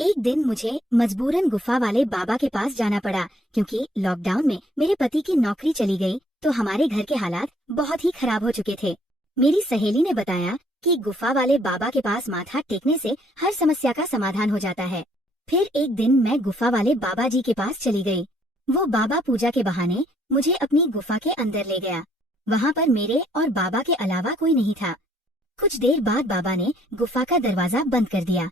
एक दिन मुझे मजबूरन गुफा वाले बाबा के पास जाना पड़ा क्योंकि लॉकडाउन में मेरे पति की नौकरी चली गई तो हमारे घर के हालात बहुत ही खराब हो चुके थे। मेरी सहेली ने बताया कि गुफा वाले बाबा के पास माथा टेकने से हर समस्या का समाधान हो जाता है। फिर एक दिन मैं गुफा वाले बाबा जी के पास चली गई। वो बाबा पूजा के बहाने मुझे अपनी गुफा के अंदर ले गया। वहाँ पर मेरे और बाबा के अलावा कोई नहीं था। कुछ देर बाद बाबा ने गुफा का दरवाजा बंद कर दिया।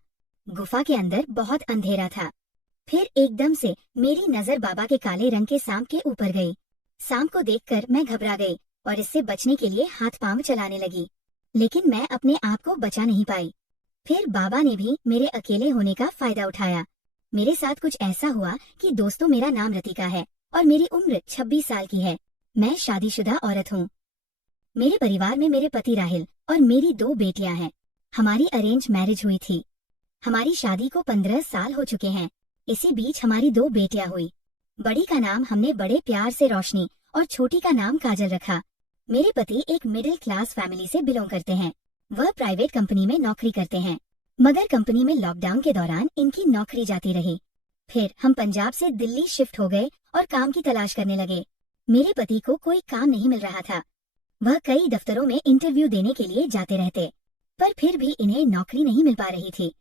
गुफा के अंदर बहुत अंधेरा था। फिर एकदम से मेरी नजर बाबा के काले रंग के सांप के ऊपर गई। सांप को देखकर मैं घबरा गई और इससे बचने के लिए हाथ पांव चलाने लगी, लेकिन मैं अपने आप को बचा नहीं पाई। फिर बाबा ने भी मेरे अकेले होने का फायदा उठाया। मेरे साथ कुछ ऐसा हुआ कि दोस्तों, मेरा नाम रतिका है और मेरी उम्र 26 साल की है। मैं शादीशुदा औरत हूँ। मेरे परिवार में मेरे पति राहिल और मेरी 2 बेटियां हैं। हमारी अरेंज मैरिज हुई थी। हमारी शादी को 15 साल हो चुके हैं। इसी बीच हमारी 2 बेटियां हुई। बड़ी का नाम हमने बड़े प्यार से रोशनी और छोटी का नाम काजल रखा। मेरे पति एक मिडिल क्लास फैमिली से बिलोंग करते हैं। वह प्राइवेट कंपनी में नौकरी करते हैं, मगर कंपनी में लॉकडाउन के दौरान इनकी नौकरी जाती रही। फिर हम पंजाब से दिल्ली शिफ्ट हो गए और काम की तलाश करने लगे। मेरे पति को कोई काम नहीं मिल रहा था। वह कई दफ्तरों में इंटरव्यू देने के लिए जाते रहते, पर फिर भी इन्हें नौकरी नहीं मिल पा रही थी।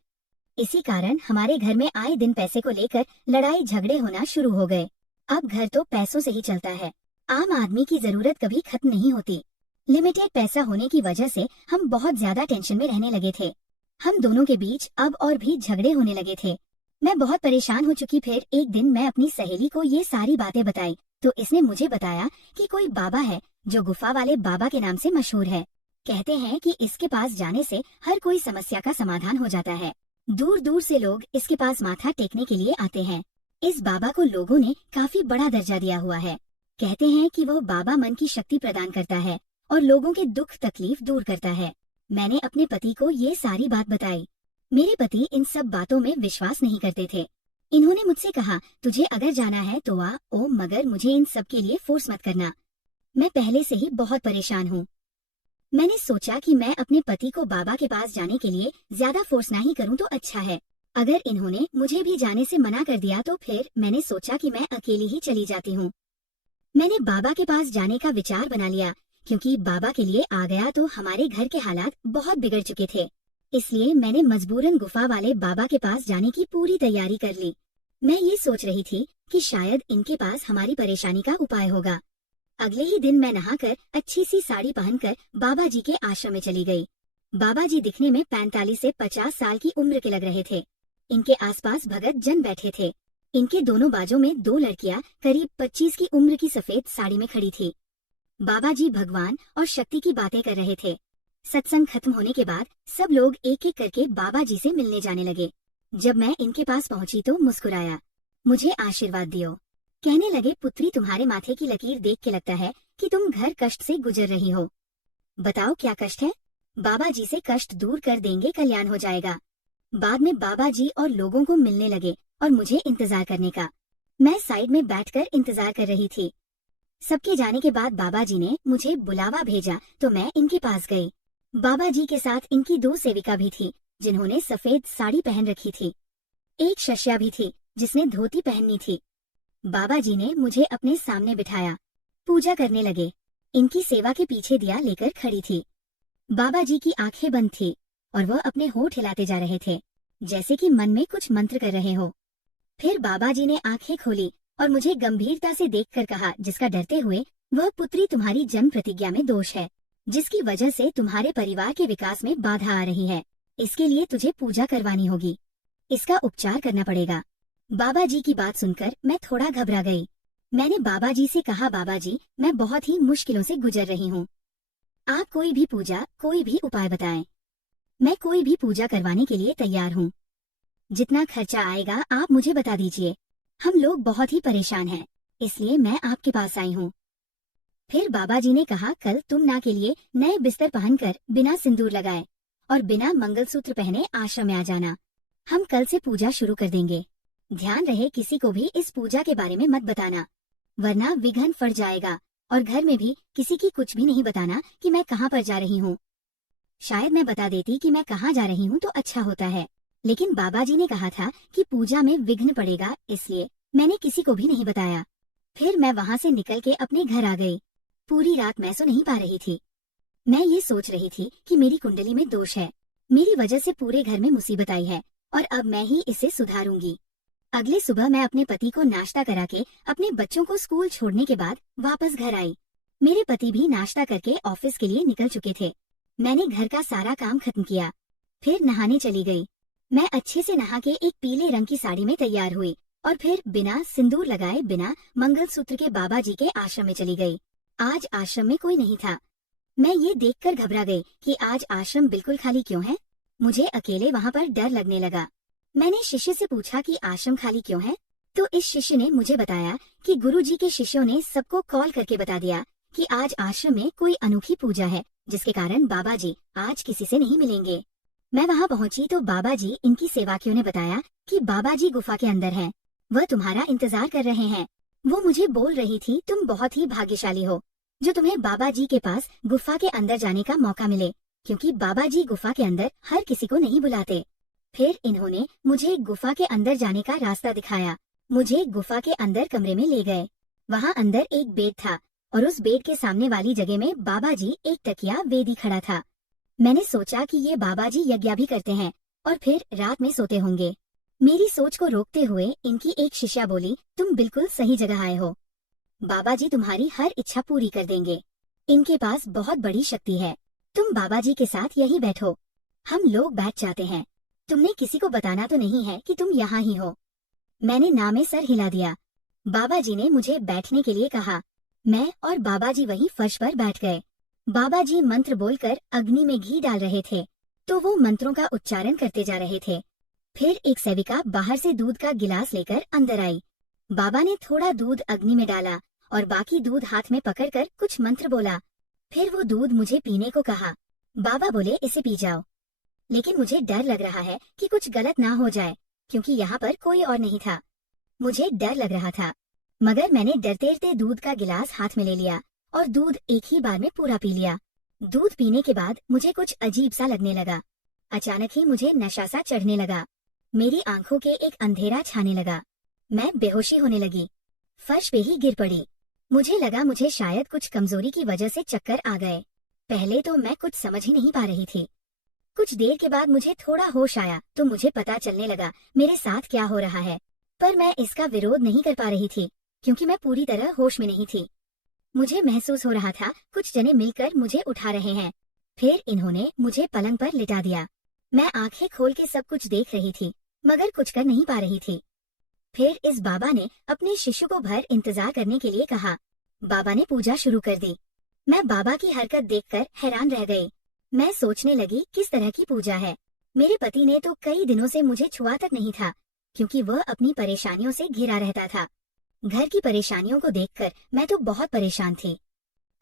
इसी कारण हमारे घर में आए दिन पैसे को लेकर लड़ाई झगड़े होना शुरू हो गए। अब घर तो पैसों से ही चलता है। आम आदमी की जरूरत कभी खत्म नहीं होती। लिमिटेड पैसा होने की वजह से हम बहुत ज्यादा टेंशन में रहने लगे थे। हम दोनों के बीच अब और भी झगड़े होने लगे थे। मैं बहुत परेशान हो चुकी। फिर एक दिन मैं अपनी सहेली को ये सारी बातें बताई तो इसने मुझे बताया कि कोई बाबा है जो गुफा वाले बाबा के नाम से मशहूर है। कहते हैं कि इसके पास जाने से हर कोई समस्या का समाधान हो जाता है। दूर दूर से लोग इसके पास माथा टेकने के लिए आते हैं। इस बाबा को लोगों ने काफी बड़ा दर्जा दिया हुआ है। कहते हैं कि वो बाबा मन की शक्ति प्रदान करता है और लोगों के दुख तकलीफ दूर करता है। मैंने अपने पति को ये सारी बात बताई। मेरे पति इन सब बातों में विश्वास नहीं करते थे। इन्होंने मुझसे कहा, तुझे अगर जाना है तो आ ओम, मगर मुझे इन सब के लिए फोर्स मत करना। मैं पहले से ही बहुत परेशान हूँ। मैंने सोचा कि मैं अपने पति को बाबा के पास जाने के लिए ज्यादा फोर्स नहीं करूँ तो अच्छा है। अगर इन्होंने मुझे भी जाने से मना कर दिया तो फिर मैंने सोचा कि मैं अकेली ही चली जाती हूँ। मैंने बाबा के पास जाने का विचार बना लिया क्योंकि बाबा के लिए आ गया तो हमारे घर के हालात बहुत बिगड़ चुके थे। इसलिए मैंने मजबूरन गुफा वाले बाबा के पास जाने की पूरी तैयारी कर ली। मैं ये सोच रही थी कि शायद इनके पास हमारी परेशानी का उपाय होगा। अगले ही दिन मैं नहाकर अच्छी सी साड़ी पहनकर बाबा जी के आश्रम में चली गई। बाबा जी दिखने में 45 से 50 साल की उम्र के लग रहे थे। इनके आसपास भगत जन बैठे थे। इनके दोनों बाजू में 2 लड़कियां करीब 25 की उम्र की सफेद साड़ी में खड़ी थी। बाबा जी भगवान और शक्ति की बातें कर रहे थे। सत्संग खत्म होने के बाद सब लोग एक एक करके बाबा जी से मिलने जाने लगे। जब मैं इनके पास पहुंची तो मुस्कुराया, मुझे आशीर्वाद दियो। कहने लगे, पुत्री, तुम्हारे माथे की लकीर देख के लगता है कि तुम घर कष्ट से गुजर रही हो। बताओ क्या कष्ट है? बाबा जी से कष्ट दूर कर देंगे, कल्याण हो जाएगा। बाद में बाबा जी और लोगों को मिलने लगे और मुझे इंतजार करने का। मैं साइड में बैठकर इंतजार कर रही थी। सबके जाने के बाद बाबा जी ने मुझे बुलावा भेजा तो मैं इनके पास गई। बाबा जी के साथ इनकी 2 सेविका भी थी जिन्होंने सफेद साड़ी पहन रखी थी। एक शिष्या भी थी जिसने धोती पहननी थी। बाबा जी ने मुझे अपने सामने बिठाया। पूजा करने लगे। इनकी सेवा के पीछे दिया लेकर खड़ी थी। बाबा जी की आंखें बंद थी और वह अपने होठ हिलाते जा रहे थे जैसे कि मन में कुछ मंत्र कर रहे हो। फिर बाबा जी ने आंखें खोली और मुझे गंभीरता से देखकर कहा, जिसका डरते हुए, वह पुत्री, तुम्हारी जन्म प्रतिज्ञा में दोष है जिसकी वजह से तुम्हारे परिवार के विकास में बाधा आ रही है। इसके लिए तुझे पूजा करवानी होगी। इसका उपचार करना पड़ेगा। बाबा जी की बात सुनकर मैं थोड़ा घबरा गई। मैंने बाबा जी से कहा, बाबा जी, मैं बहुत ही मुश्किलों से गुजर रही हूँ। आप कोई भी पूजा, कोई भी उपाय बताएं। मैं कोई भी पूजा करवाने के लिए तैयार हूँ। जितना खर्चा आएगा आप मुझे बता दीजिए। हम लोग बहुत ही परेशान हैं, इसलिए मैं आपके पास आई हूँ। फिर बाबा जी ने कहा, कल तुम ना के लिए नए बिस्तर पहनकर बिना सिंदूर लगाए और बिना मंगलसूत्र पहने आश्रम में आ जाना। हम कल से पूजा शुरू कर देंगे। ध्यान रहे किसी को भी इस पूजा के बारे में मत बताना, वरना विघ्न फट जाएगा। और घर में भी किसी की कुछ भी नहीं बताना कि मैं कहाँ पर जा रही हूँ। शायद मैं बता देती कि मैं कहाँ जा रही हूँ तो अच्छा होता है। लेकिन बाबा जी ने कहा था कि पूजा में विघ्न पड़ेगा, इसलिए मैंने किसी को भी नहीं बताया। फिर मैं वहाँ से निकल के अपने घर आ गई। पूरी रात मैं सो नहीं पा रही थी। मैं ये सोच रही थी कि मेरी कुंडली में दोष है, मेरी वजह से पूरे घर में मुसीबत आई है और अब मैं ही इसे सुधारूंगी। अगले सुबह मैं अपने पति को नाश्ता करा के अपने बच्चों को स्कूल छोड़ने के बाद वापस घर आई। मेरे पति भी नाश्ता करके ऑफिस के लिए निकल चुके थे। मैंने घर का सारा काम खत्म किया, फिर नहाने चली गई। मैं अच्छे से नहा के एक पीले रंग की साड़ी में तैयार हुई और फिर बिना सिंदूर लगाए, बिना मंगलसूत्र के बाबा जी के आश्रम में चली गई। आज आश्रम में कोई नहीं था। मैं ये देखकर घबरा गई कि आज आश्रम बिल्कुल खाली क्यों है। मुझे अकेले वहाँ पर डर लगने लगा। मैंने शिष्य से पूछा कि आश्रम खाली क्यों है, तो इस शिष्य ने मुझे बताया कि गुरुजी के शिष्यों ने सबको कॉल करके बता दिया कि आज आश्रम में कोई अनोखी पूजा है, जिसके कारण बाबा जी आज किसी से नहीं मिलेंगे। मैं वहाँ पहुँची तो बाबा जी, इनकी सेवकियों ने बताया कि बाबा जी गुफा के अंदर हैं, वह तुम्हारा इंतजार कर रहे हैं। वो मुझे बोल रही थी, तुम बहुत ही भाग्यशाली हो जो तुम्हें बाबा जी के पास गुफा के अंदर जाने का मौका मिले, क्योंकि बाबा जी गुफा के अंदर हर किसी को नहीं बुलाते। फिर इन्होंने मुझे गुफा के अंदर जाने का रास्ता दिखाया। मुझे गुफा के अंदर कमरे में ले गए। वहाँ अंदर एक बेड था और उस बेड के सामने वाली जगह में बाबा जी एक तकिया वेदी खड़ा था। मैंने सोचा कि ये बाबा जी यज्ञ भी करते हैं और फिर रात में सोते होंगे। मेरी सोच को रोकते हुए इनकी एक शिष्या बोली, तुम बिल्कुल सही जगह आए हो, बाबा जी तुम्हारी हर इच्छा पूरी कर देंगे। इनके पास बहुत बड़ी शक्ति है, तुम बाबा जी के साथ यहीं बैठो। हम लोग बैठ जाते हैं, तुमने किसी को बताना तो नहीं है कि तुम यहाँ ही हो। मैंने ना में सर हिला दिया। बाबा जी ने मुझे बैठने के लिए कहा। मैं और बाबा जी वहीं फर्श पर बैठ गए। बाबा जी मंत्र बोलकर अग्नि में घी डाल रहे थे, तो वो मंत्रों का उच्चारण करते जा रहे थे। फिर एक सेविका बाहर से दूध का गिलास लेकर अंदर आई। बाबा ने थोड़ा दूध अग्नि में डाला और बाकी दूध हाथ में पकड़कर कुछ मंत्र बोला। फिर वो दूध मुझे पीने को कहा। बाबा बोले, इसे पी जाओ। लेकिन मुझे डर लग रहा है कि कुछ गलत ना हो जाए, क्योंकि यहाँ पर कोई और नहीं था। मुझे डर लग रहा था, मगर मैंने डरते डरते दूध का गिलास हाथ में ले लिया और दूध एक ही बार में पूरा पी लिया। दूध पीने के बाद मुझे कुछ अजीब सा लगने लगा। अचानक ही मुझे नशा सा चढ़ने लगा। मेरी आंखों के एक अंधेरा छाने लगा। मैं बेहोशी होने लगी, फर्श पे ही गिर पड़ी। मुझे लगा मुझे शायद कुछ कमजोरी की वजह से चक्कर आ गए। पहले तो मैं कुछ समझ ही नहीं पा रही थी। कुछ देर के बाद मुझे थोड़ा होश आया तो मुझे पता चलने लगा मेरे साथ क्या हो रहा है, पर मैं इसका विरोध नहीं कर पा रही थी क्योंकि मैं पूरी तरह होश में नहीं थी। मुझे महसूस हो रहा था कुछ जने मिलकर मुझे उठा रहे हैं। फिर इन्होंने मुझे पलंग पर लिटा दिया। मैं आंखें खोल के सब कुछ देख रही थी, मगर कुछ कर नहीं पा रही थी। फिर इस बाबा ने अपने शिष्य को भर इंतजार करने के लिए कहा। बाबा ने पूजा शुरू कर दी। मैं बाबा की हरकत देखकर हैरान रह गई। मैं सोचने लगी किस तरह की पूजा है। मेरे पति ने तो कई दिनों से मुझे छुआ तक नहीं था, क्योंकि वह अपनी परेशानियों से घिरा रहता था। घर की परेशानियों को देखकर मैं तो बहुत परेशान थी।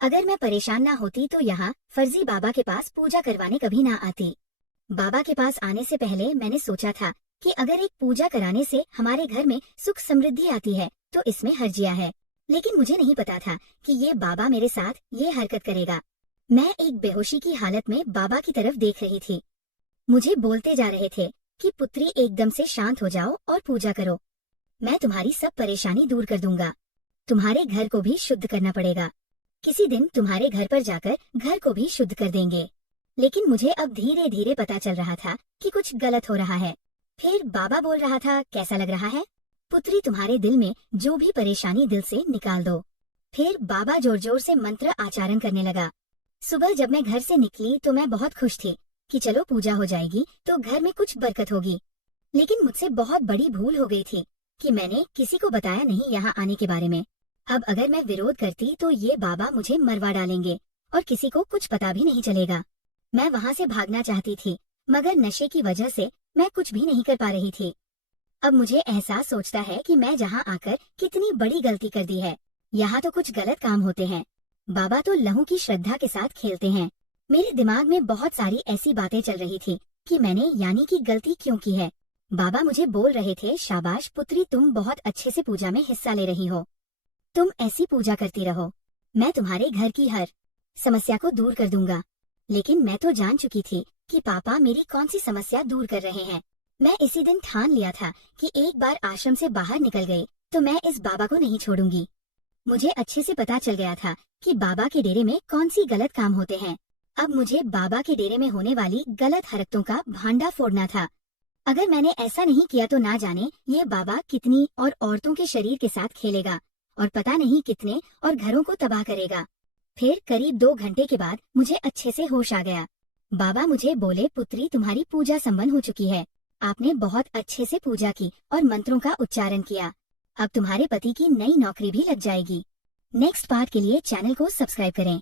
अगर मैं परेशान ना होती तो यहाँ फर्जी बाबा के पास पूजा करवाने कभी ना आती। बाबा के पास आने से पहले मैंने सोचा था कि अगर एक पूजा कराने से हमारे घर में सुख समृद्धि आती है तो इसमें हर्जिया है, लेकिन मुझे नहीं पता था कि ये बाबा मेरे साथ ये हरकत करेगा। मैं एक बेहोशी की हालत में बाबा की तरफ देख रही थी। मुझे बोलते जा रहे थे कि पुत्री एकदम से शांत हो जाओ और पूजा करो। मैं तुम्हारी सब परेशानी दूर कर दूंगा। तुम्हारे घर को भी शुद्ध करना पड़ेगा। किसी दिन तुम्हारे घर पर जाकर घर को भी शुद्ध कर देंगे। लेकिन मुझे अब धीरे धीरे पता चल रहा था कि कुछ गलत हो रहा है। फिर बाबा बोल रहा था, कैसा लग रहा है पुत्री, तुम्हारे दिल में जो भी परेशानी दिल से निकाल दो। फिर बाबा जोर जोर से मंत्र आचारण करने लगा। सुबह जब मैं घर से निकली तो मैं बहुत खुश थी कि चलो पूजा हो जाएगी तो घर में कुछ बरकत होगी। लेकिन मुझसे बहुत बड़ी भूल हो गई थी कि मैंने किसी को बताया नहीं यहाँ आने के बारे में। अब अगर मैं विरोध करती तो ये बाबा मुझे मरवा डालेंगे और किसी को कुछ पता भी नहीं चलेगा। मैं वहाँ से भागना चाहती थी, मगर नशे की वजह से मैं कुछ भी नहीं कर पा रही थी। अब मुझे एहसास सोचता है कि मैं जहाँ आकर कितनी बड़ी गलती कर दी है। यहाँ तो कुछ गलत काम होते हैं, बाबा तो लहू की श्रद्धा के साथ खेलते हैं। मेरे दिमाग में बहुत सारी ऐसी बातें चल रही थी कि मैंने यानी कि गलती क्यों की है। बाबा मुझे बोल रहे थे, शाबाश पुत्री, तुम बहुत अच्छे से पूजा में हिस्सा ले रही हो, तुम ऐसी पूजा करती रहो, मैं तुम्हारे घर की हर समस्या को दूर कर दूंगा। लेकिन मैं तो जान चुकी थी कि पापा मेरी कौन सी समस्या दूर कर रहे हैं। मैं इसी दिन ठान लिया था कि एक बार आश्रम से बाहर निकल गए तो मैं इस बाबा को नहीं छोड़ूंगी। मुझे अच्छे से पता चल गया था कि बाबा के डेरे में कौन सी गलत काम होते हैं। अब मुझे बाबा के डेरे में होने वाली गलत हरकतों का भांडा फोड़ना था। अगर मैंने ऐसा नहीं किया तो ना जाने ये बाबा कितनी और औरतों के शरीर के साथ खेलेगा और पता नहीं कितने और घरों को तबाह करेगा। फिर करीब 2 घंटे के बाद मुझे अच्छे से होश आ गया। बाबा मुझे बोले, पुत्री तुम्हारी पूजा संपन्न हो चुकी है। आपने बहुत अच्छे से पूजा की और मंत्रों का उच्चारण किया। अब तुम्हारे पति की नई नौकरी भी लग जाएगी। नेक्स्ट पार्ट के लिए चैनल को सब्सक्राइब करें।